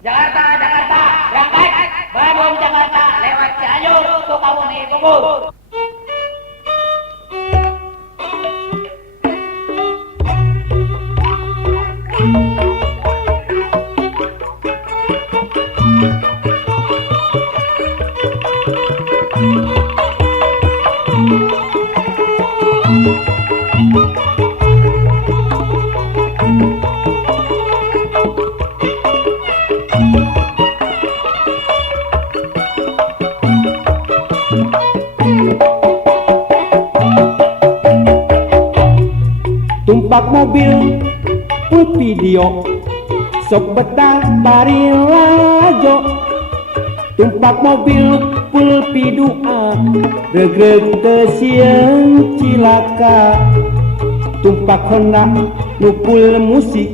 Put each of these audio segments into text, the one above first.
Jakarta, Jakarta, berangkat. Bandung, Jakarta, lewat Cianjur, Sukabumi, tunggu. Tumpak mobil full video sok betah bari lajo. Tumpak mobil full pidua regreg teu sieun cilaka. Tumpak Honda nu full musik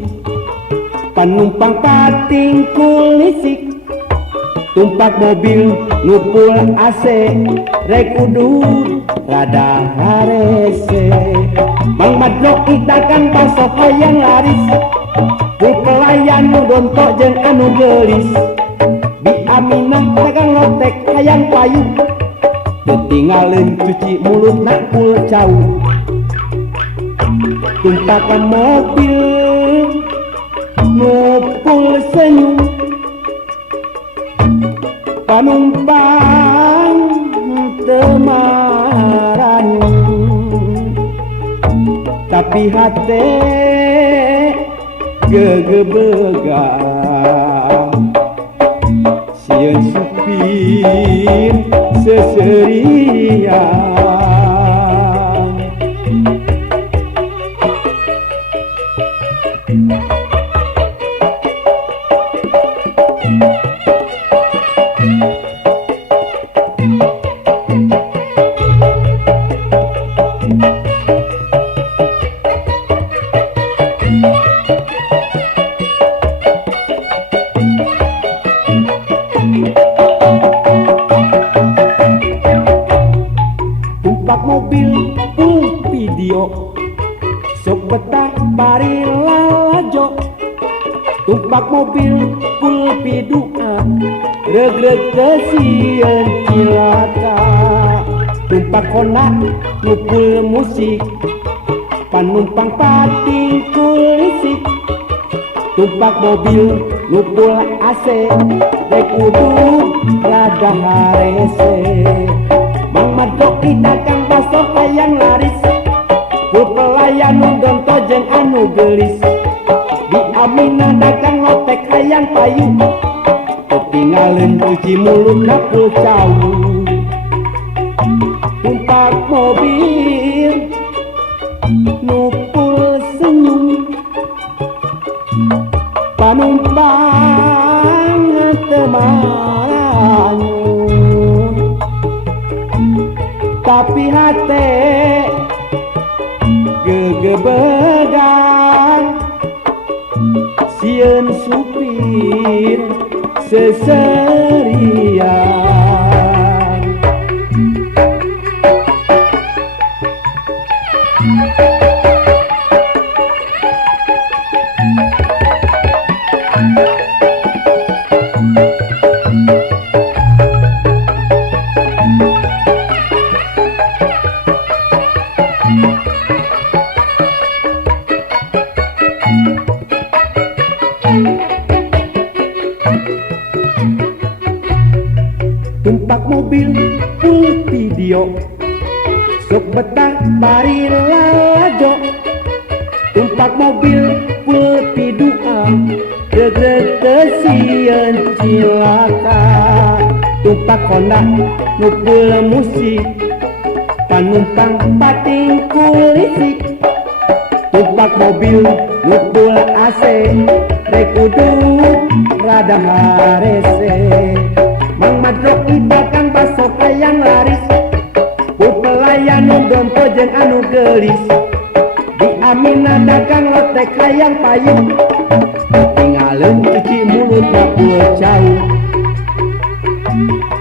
panumpang pating kulisik. Tumpak mobil nu full AC rek kudu rada harese. Mang Madro itakan pasok hayang laris full pelayan nu dontok jeung anu geulis. Bi Aminah dagang lotek hayang payu teu tinggalin cuci mulut na full cau. Tumpak mobil nu full senyum panumpang teu maranyun tapi hate gegebegang. Sieun supir seserian. Tumpak mobil full video sok betah bari lajo. Tumpak mobil full pidua regreg teu sieun cilaka. Tumpak Honda nu full musik panumpang pating kulisik. Tumpak mobil nu full AC rek kudu rada harese. Mang Madro dagang baso hayang laris full pelayan nu donto jeung anu geulis. Bi Aminah dagang lotek hayang payu teu tinggalin cuci mulut na full cau. Tumpak mobil nu full senyum panumpang teu maranyun tapi hate gegebegang. Sieun supir seserian. Tumpak mobil full video sok betah bari lajo. Tumpak mobil full pidua regreg teu sieun cilaka. Tumpak Honda nu full musik panumpang pating kulisik. Tumpak mobil nu full AC rek kudu rada harese. Mang Madro dagang baso hayang laris full pelayan nu donto jeung anu geulis. Bi Aminah dagang lotek hayang payu tinggalin cuci mulut na full cau.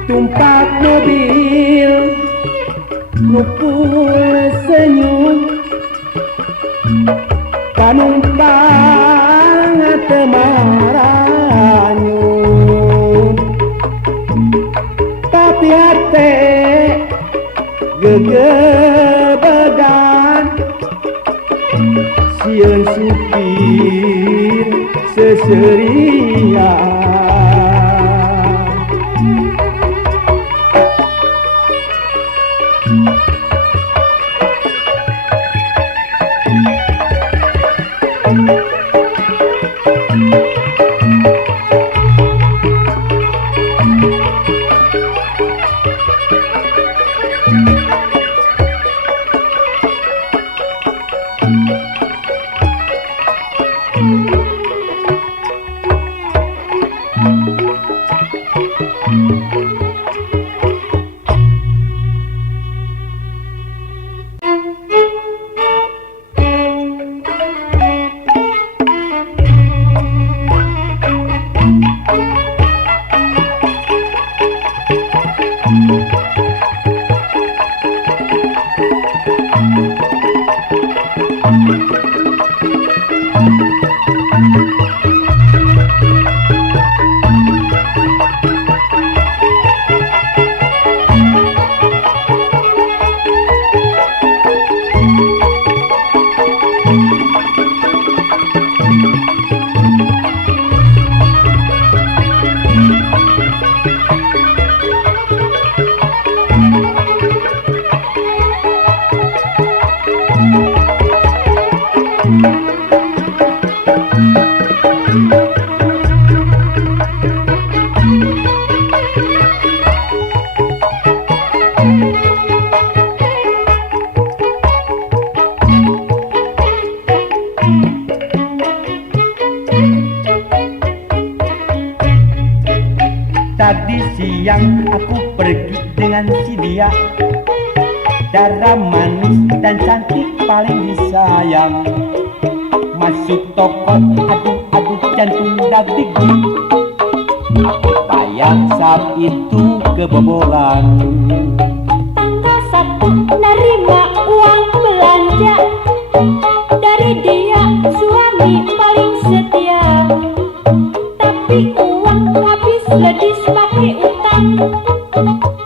Tumpak mobil nu full senyum panumpang teu maranyun keserian. Tadi siang aku pergi dengan si dia, darah manis dan cantik paling disayang. Masuk toko aduk-aduk jantung daging, aku payang saat itu kebobolan. Tanggal 1 nerima uang belanja dari dia, suami paling setia. Tapi uang habis ledis pakai utang,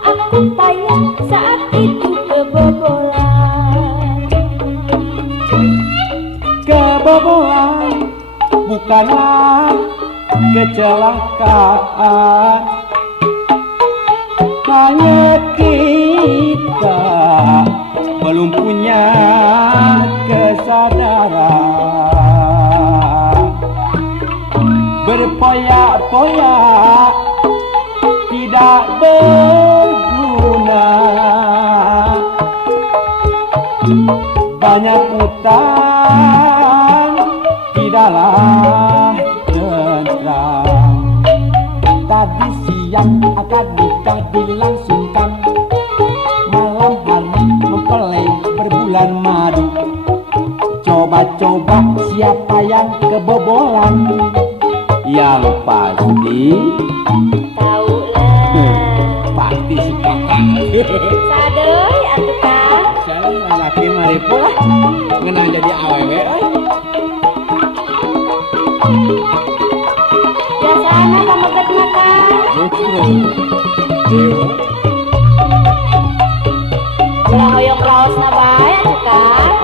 aku payah saat itu kebobolan. Kebobolan bukanlah kecelakaan, hanya kita belum punya kesadaran. Berpoyak-poyak tidak berguna, banyak utang tidaklah tentram. Tadi siang akad nikah dilangsungkan, malam hari mempelai berbulan madu. Coba-coba siapa yang kebobolan? Yang pasti Taulah pasti si kakak. sadeuy atuh Kang. Sekarang laki maripo lah ngenang jadi awewe. Biasana pameget makan ulah hoyong raosna bae atuh Kang.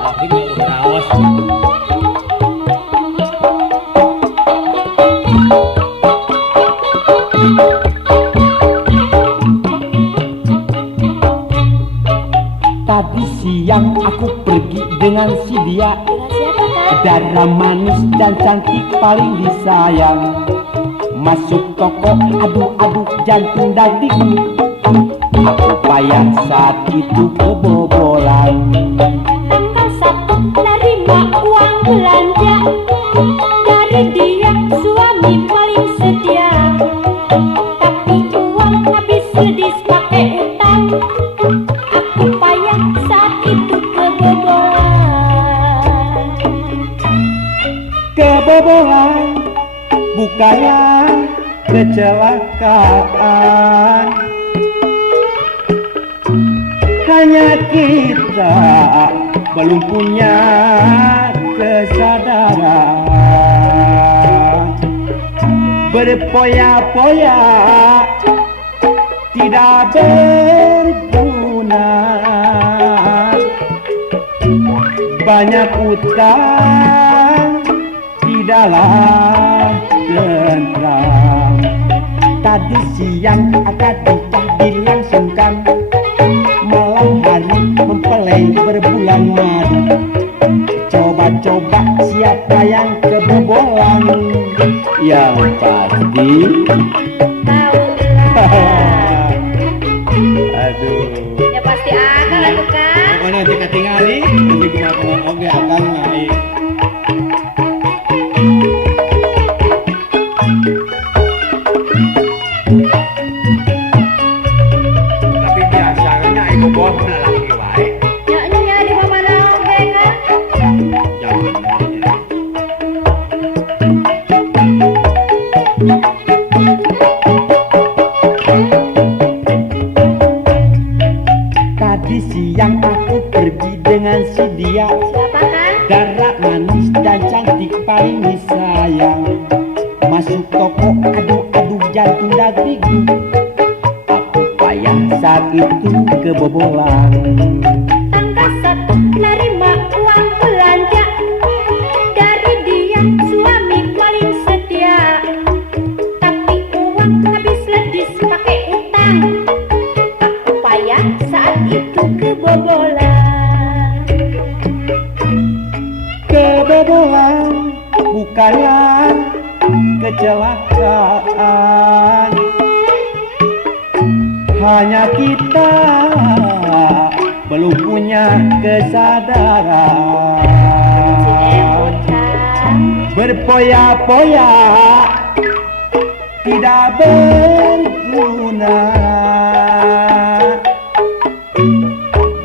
Laki nggak urawas. Tadi siang aku pergi dengan si dia, Dengan siapa Kang? darah manis dan cantik paling disayang. Masuk toko aduk-aduk jantung daging, aku payah saat itu kebobolan. Tanggal 1 nerima uang belanja dari dia, suami paling setia. Tapi uang habis ledis pakai utang, aku payah saat itu kebobolan. Kebobolan bukanlah kecelakaan, hanya kita belum punya kesadaran. Berpoyak-poyak tidak berguna, banyak utang dalam tentram. Tadi siang akad nikah dilangsungkan, malam hari mempelai berbulan madu. Coba-coba siapa yang kebobolan? Yang pasti Kaulah. aduh, Ya pasti akang atuh Kang. pokoknya jika tinggali nanti kumaha oge akan naik. Tapi biasanya ibu bos laki wae. Nya di mana oge Kang? Jangan. Tadi siang aku pergi dengan si dia, Siapa Kang? darah manis dan cantik paling disayang. Masuk toko aduh jantung dagdigu, aku payah saat itu kebobolan. Tanggal 1 nerima uang belanja dari dia, suami paling setia. Tapi uang habis ledis pakai utang. Aku payah saat itu kebobolan. Kebobolan bukanlah kecelakaan, hanya kita belum punya kesadaran. Berpoya-poya tidak berguna,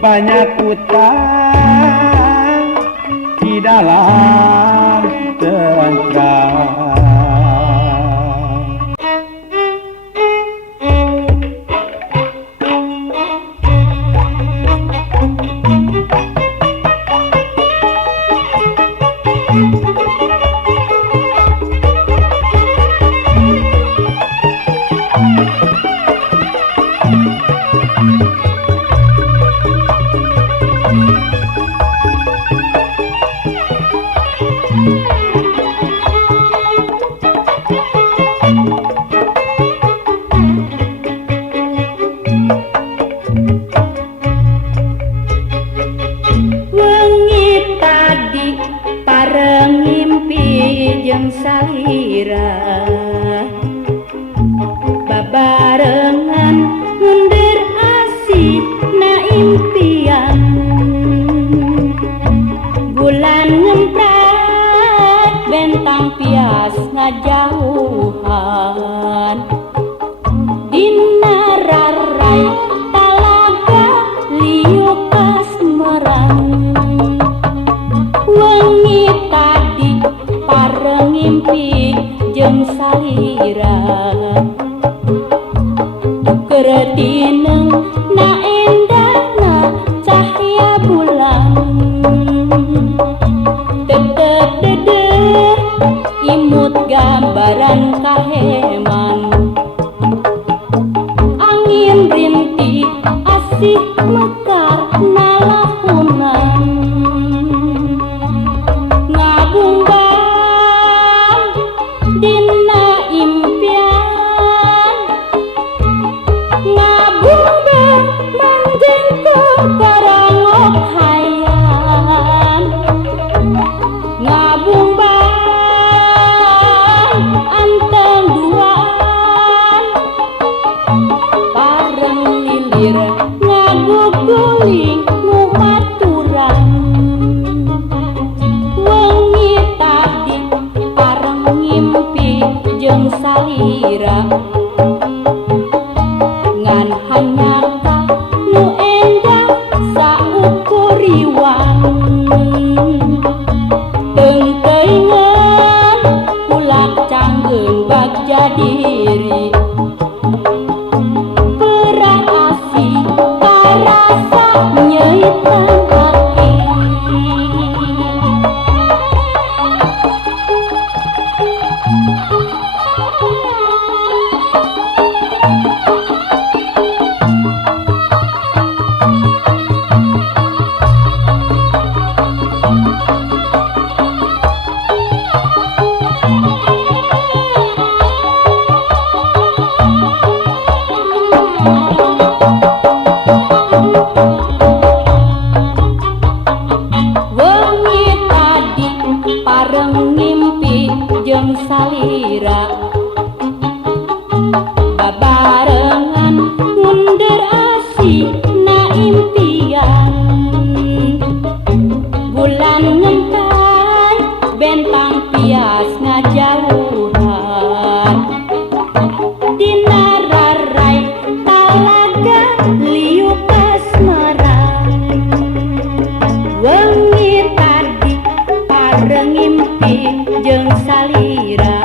banyak utang di dalam tentram. Wengi tadi pareng ngimpi jeung salira, babarengan mundur asih na impian. Bulan ngemprat bentang pias ngajauhan, dina rarai talaga liuk asmaran. Wengi tadi pareng ngimpi jeung salira, keretineng na endahna cahya bulan. Tetep dedeh imut gambaran kaheman, angin rintik asih mekar nalahunan. Ngabunggang dina impian, ngabunggang manjengkeun karangok hayan. Ngabunggang anteng duaan, pareng lilir ngaguguling muhaturan. Wengi tadi pareng ngimpi jeung salira, ngan hanyaka nu endah saukur riwang. Teung-teungan kulak canggeun bagja diri, perah asih karasa nyeutan hati. jeung salira babarengan mundur asih na impian bulan ngentai bentang pias ngajauhan dina rarai talaga liuk asmaran wengi tadi pareng ngimpi jeung salira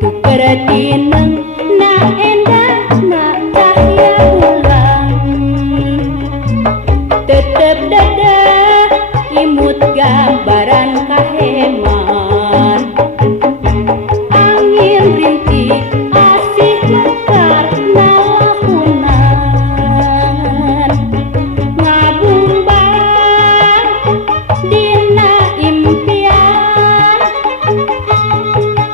tuker tineng na endah na cahya bulan tetep dada imut gambaran kaheman angin rintik asih mekar nalahunan ngabumbang dina impian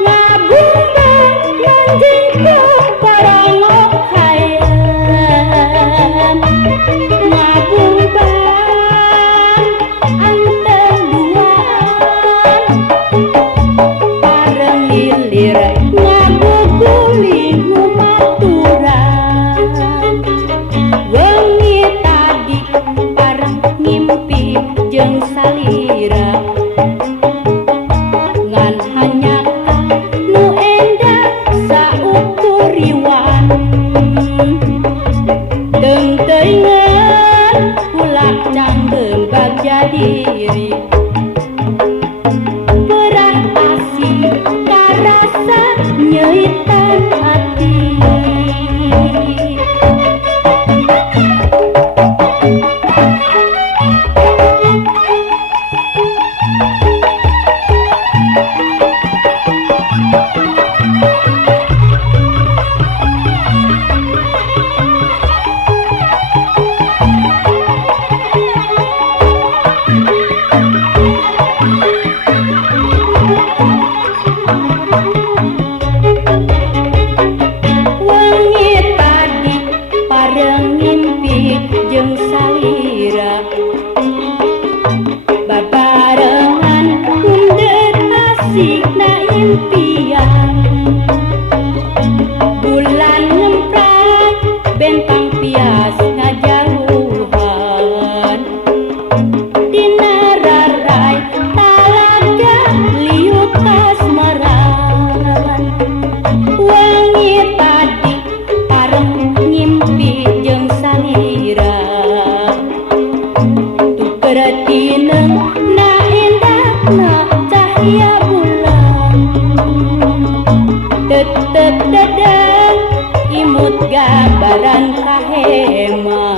ngabumbang manjingkung parangok hayam ngabumbang anteng duaan pareng lilir ngaguguling ngumaturan wengi tadi pareng ngimpi jeung salira ngan hanyaka nu endah saukuriwan deung teuingan ulak canggeum bagja diri perah asih karasa nyeuitan hati wengi tadi pareng ngimpi jeung salira babarengan mundur asih na impian bulan ngemprak bentang pias ngajauhan dina rarai talaga liuk asmaran wengi tadi pareng ngimpi jeung salira tuker tineng na endah na cahya bulan tetep dada imut gambaran kaheman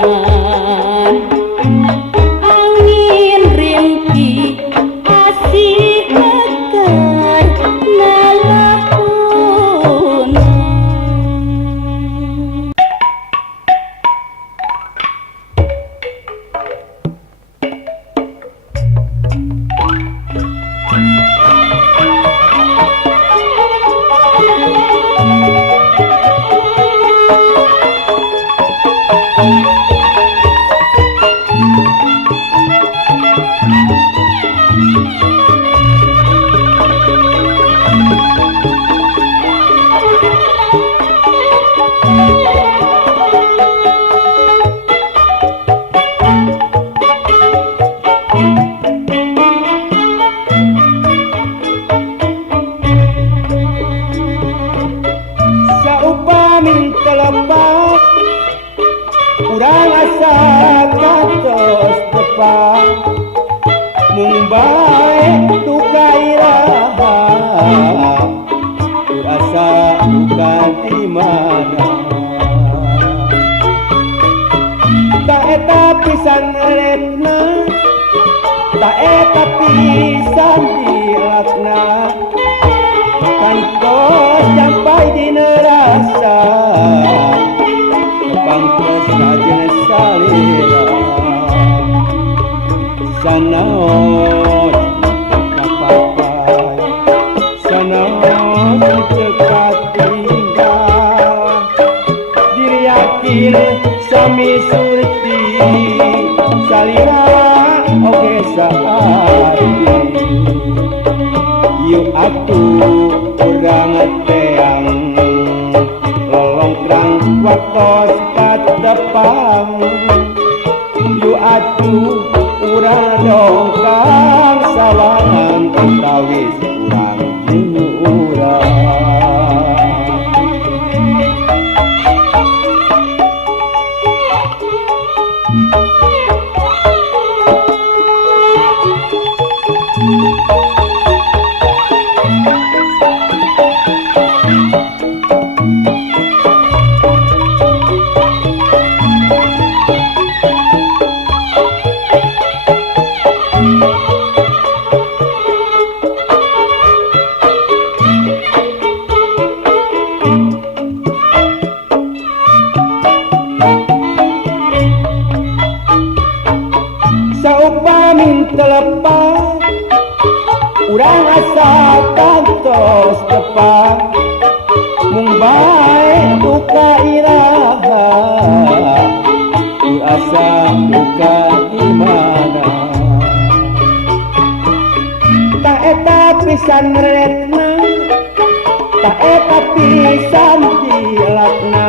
angin ringkih asih mekar nalahunan Saupamin telepak urang asa kantos tepak mung bae duka iraha urasa duka di mana tak eta pisan retna tak eta pisan dilatna kantos sampai di nerasa pangkos najen salira sanaon kapapai sanaon cekat tinggal diri yakin sami surti salira oge saati yuk aku kurang teang lolongkrang waktos katepang yu atuh urang dongkang sawangan utawi urang urang saupamin telepas urang asa kantos tepat mung bae buka iraha asa buka di mana tak eta pisan retna tak eta pisan dilatna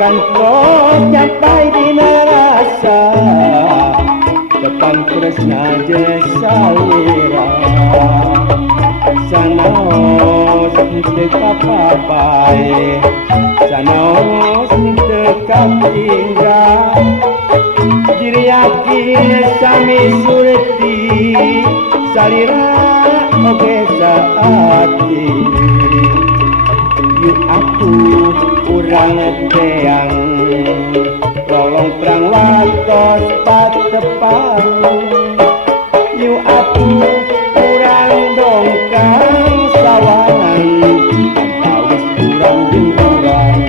kan kos nyapai dina rasa tepan tresna je salira sanaos teu kapapae sanaos teu katinggal diri yakin sami surti salira oge saati yu aku urang teang tolong perang waktos patepang yu aku urang dongkang sawangan awis urang jeung urang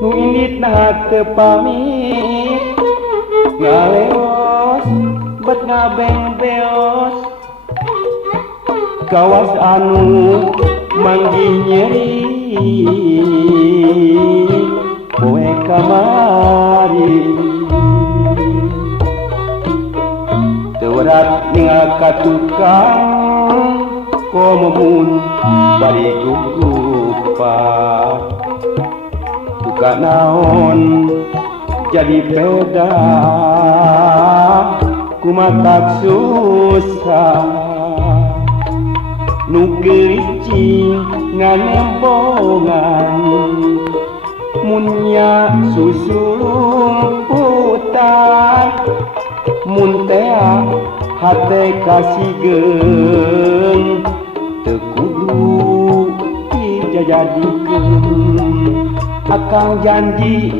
nu inditna teu pamit ngaleos bet ngabeng-beos kawas anu manggih nyeri poe kamari teu berat ninggal ka tukang komun bari kukupat tuka naon jadi beda kumatak susah nu geulicing nganembongan munnya susulung putar mun tea hate kasigeun teu kudu dijadikeun akang janji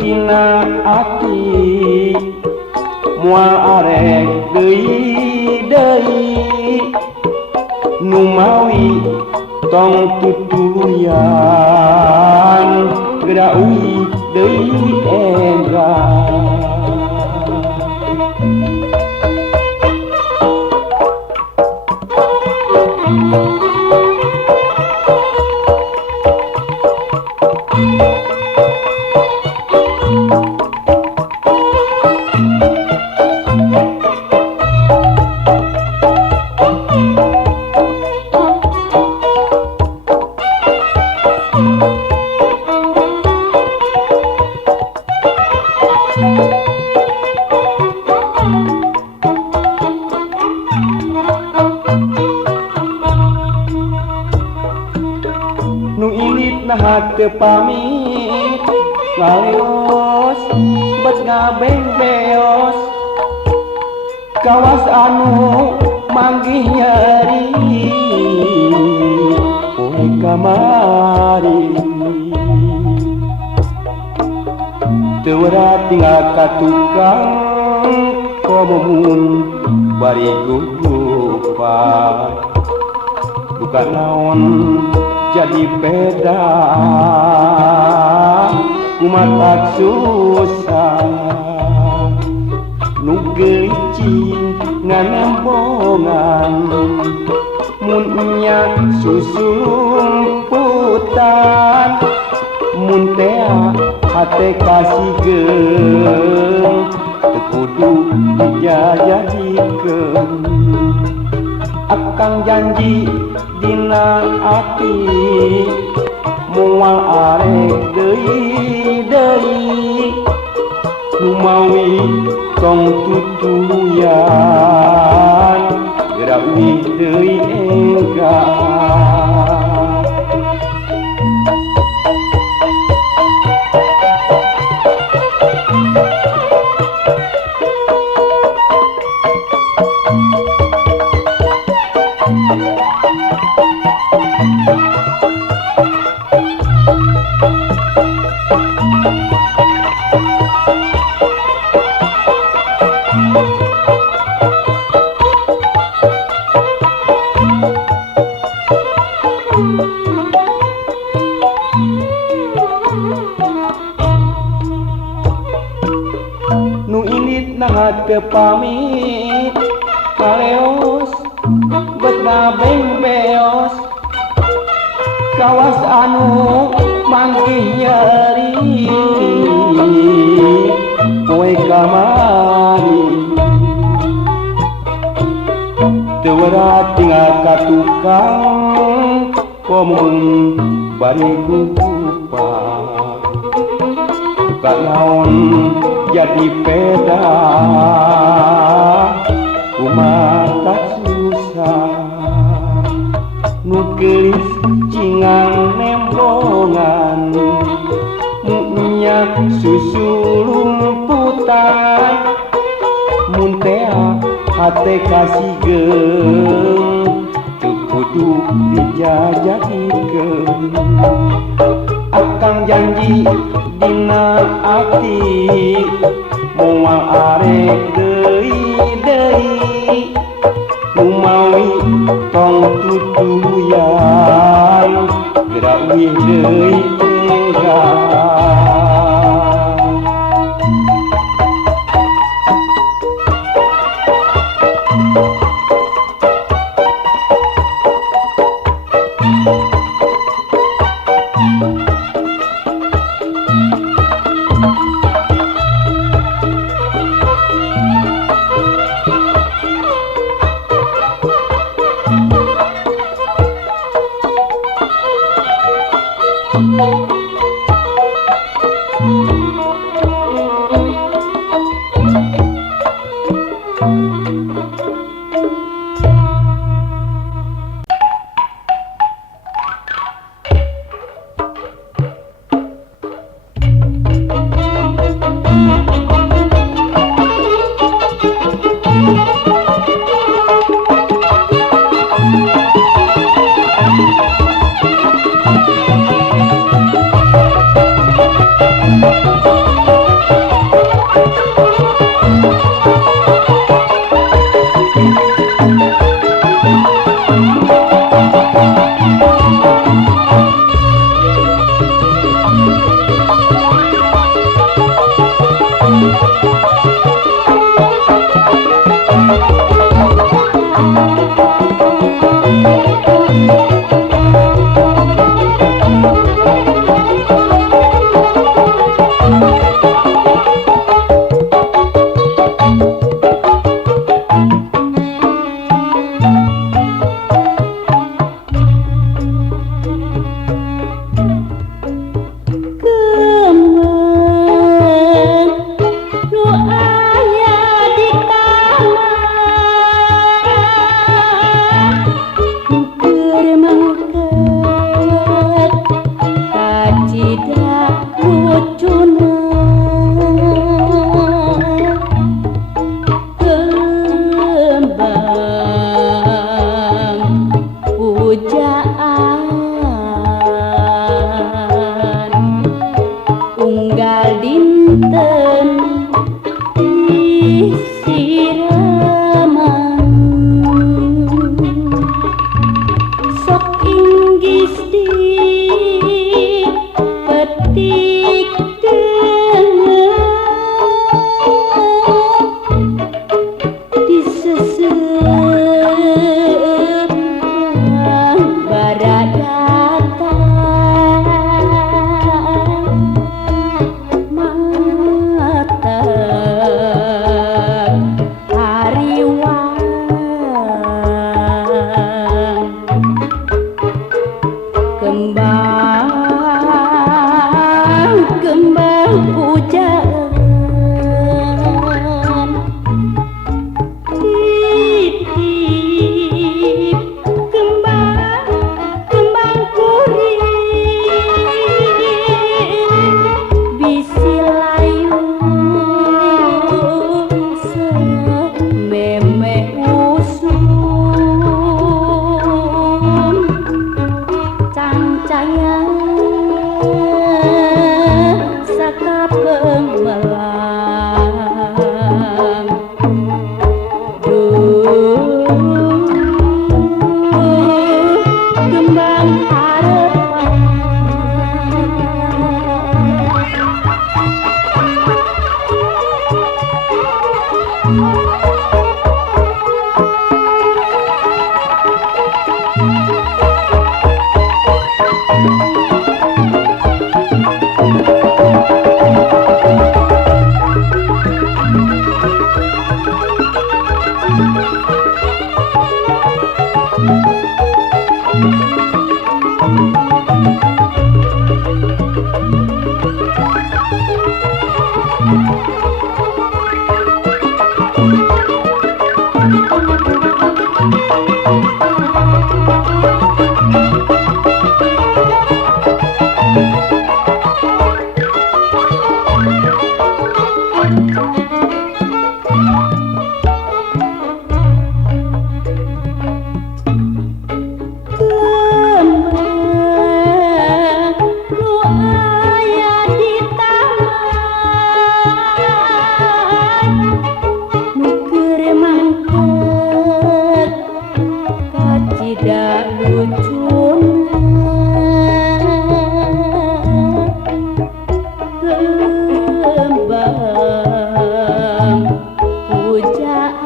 dina ati moal arek deui nu mawi tong tutuluyan geura uih deui enggak nah teu pamit ngaleos bet ngabeng beos kawas anu manggih nyeri poe kamari teu berat tinggal ka tukang komun bari gugupan bukan naon jadi beda kumatak susah nu gelicing nganembongan munnya susumputan mun tea hate kasihkeun teu kudu dijajahikeun akang janji dina ati moal arek deui nu mawi tong tutuluyan gerak wih deui enggak nu indit nah teu pamit kaleos bet ngabeng beos kawas anu manggih nyeri poe kamari teu berat tinggal ka tukang komun bari gugupan bukan naon jadi beda kumatak susah nu gelis cingang nembongan munya susulumputan mun tea hate kasihkeun teu kudu dijajahikeun akang janji dina ati moal arek deui nu mawi tong tutuluyan gerak wih deui enggak kembang pujaan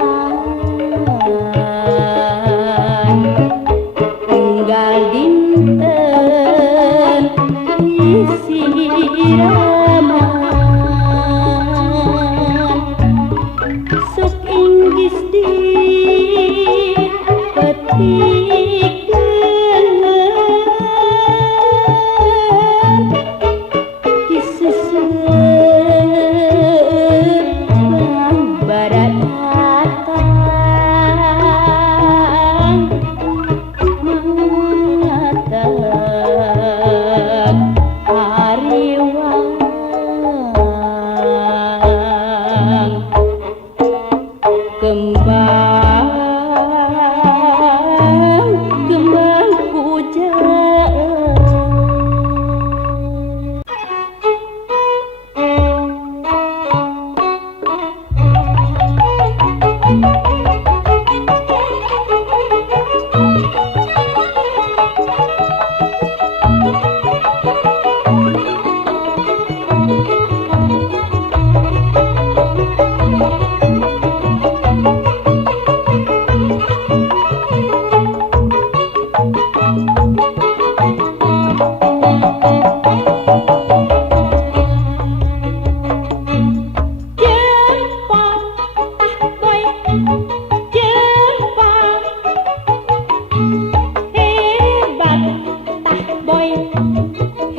tinggal dinten isi iraman sok inggis di petik kembang pujaan.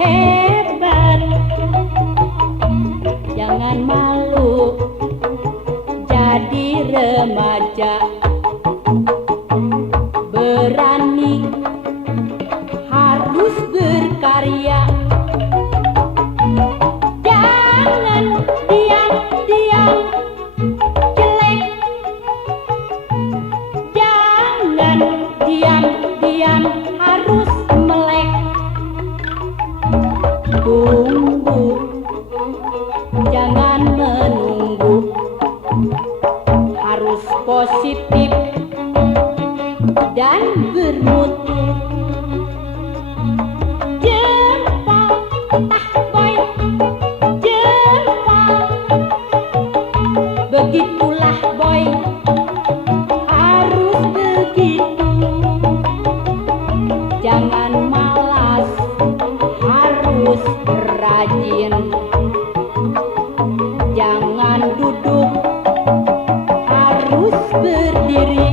Hebat, jangan malu jadi remaja, berani harus berkarya, jangan diam-diam jelek, jangan diam-diam harus melek. Tunggu, jangan menunggu, harus positif dan bermutu. Jempol, boy, jempol, begitulah boy, harus begitu. Jangan malas, harus rajin, jangan duduk, harus berdiri.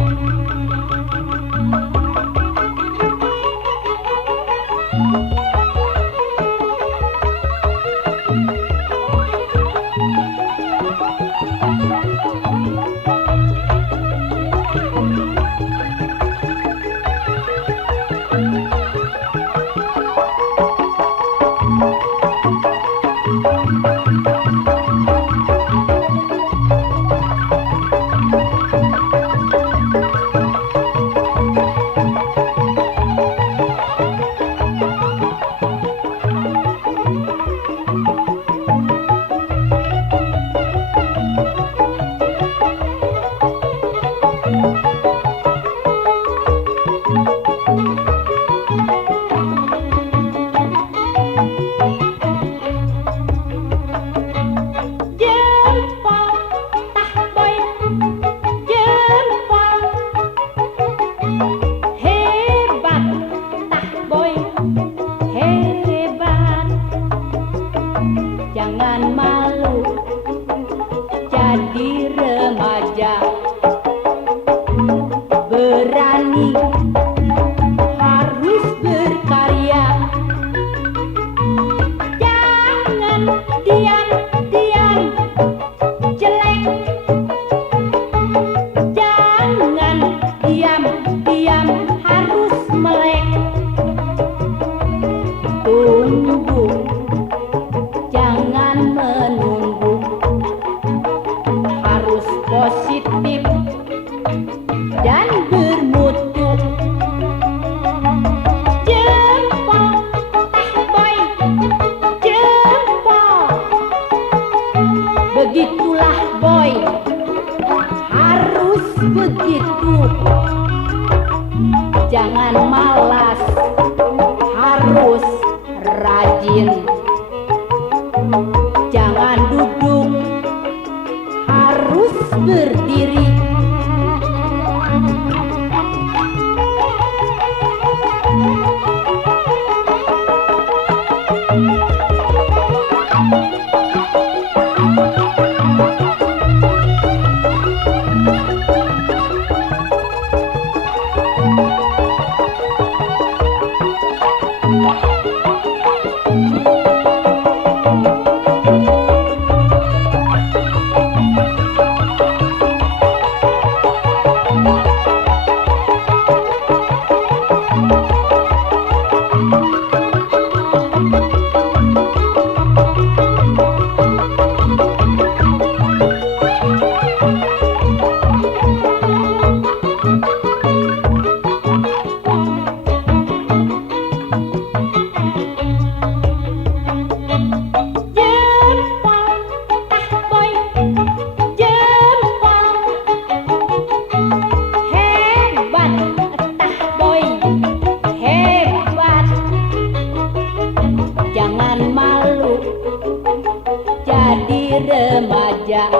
remaja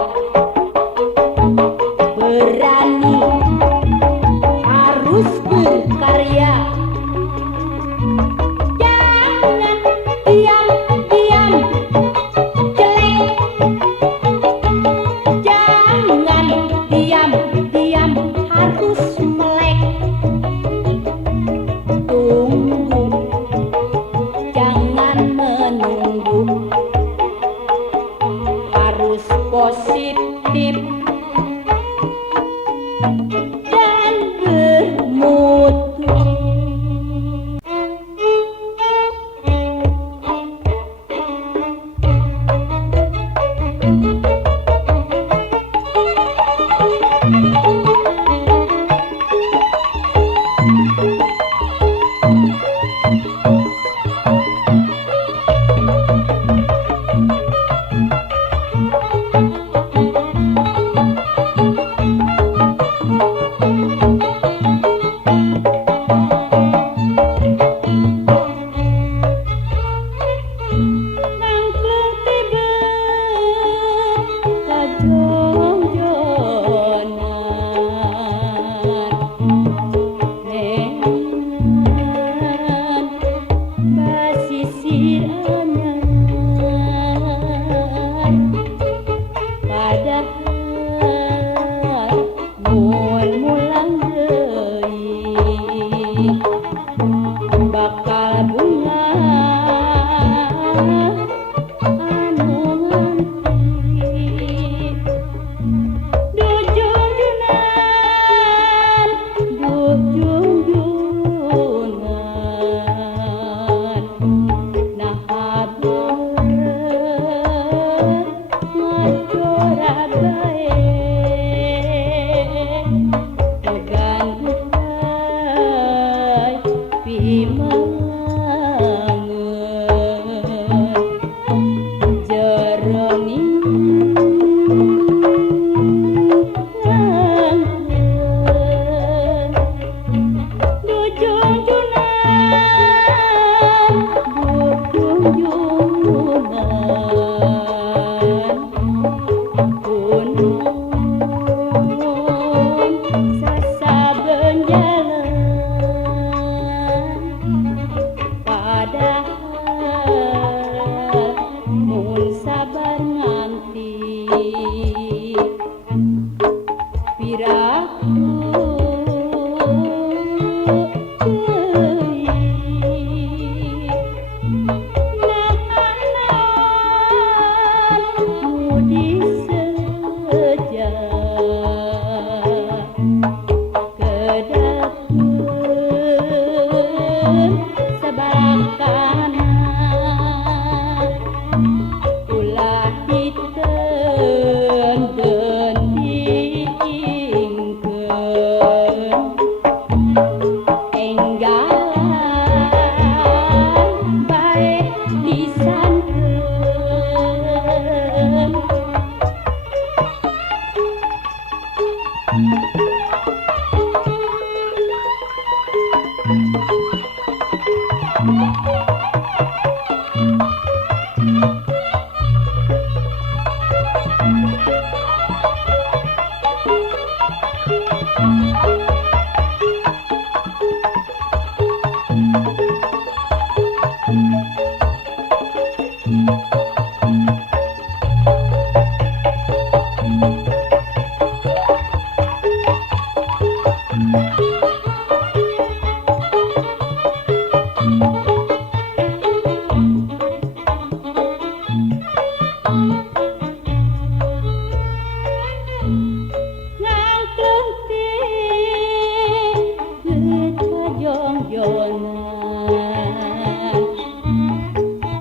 berani harus berkarya, jangan diam-diam jelek, jangan diam-diam harus melek, tunggu jangan menunggu, harus positif dan bermutu.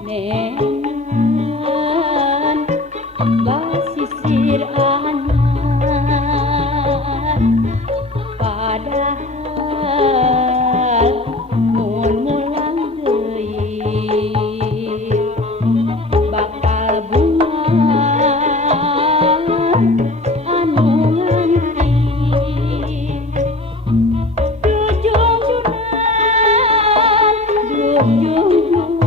nengan basisir anyar padahal mun mulang deui bakal bunga anu nganti Junjunan